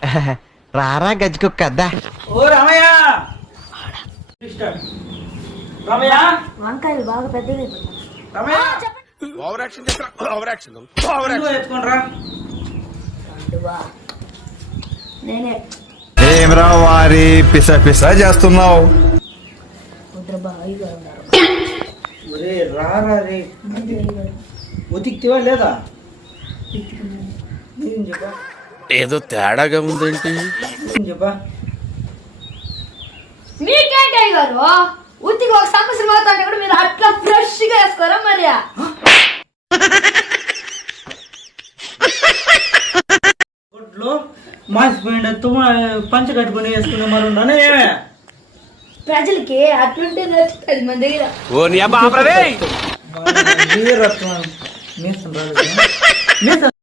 రారా గజ్జుకుక్కద్దా. ఓ రామయ్య రామయ్య వంకాయలు బాగా పెద్దగా అయిపోతాయి. రామయ్య ఎత్తుకోండిరా. నేనే ఏమ్రా వారి పిస పిస చేస్తున్నావు? వద్దురా అయ్యగారు ఉన్నారు. ఒరే రారా రే ఉతికితివా లేదా? నేను చెప్పా ఏదో తేడాగా ఉందేంటి? నేను చెప్పా మీకేంటి అయ్యగారు ఉత్తికి ఒక సంవత్సరం అవుతుంటే కూడా మీరు అట్లా ఫ్రెష్ గా వేసుకోరా మరి? గుడ్లు మాసిపోయిండ పంచ కట్టుకుని వేసుకునే మరి ఉన్నానే ఏమే ప్రజలకి అట్లుంటే నచ్చుతుంది మన దగ్గర. ఓ నీ అబ్బా ఆపరే. మీరత్వం మీసం రాలేదు.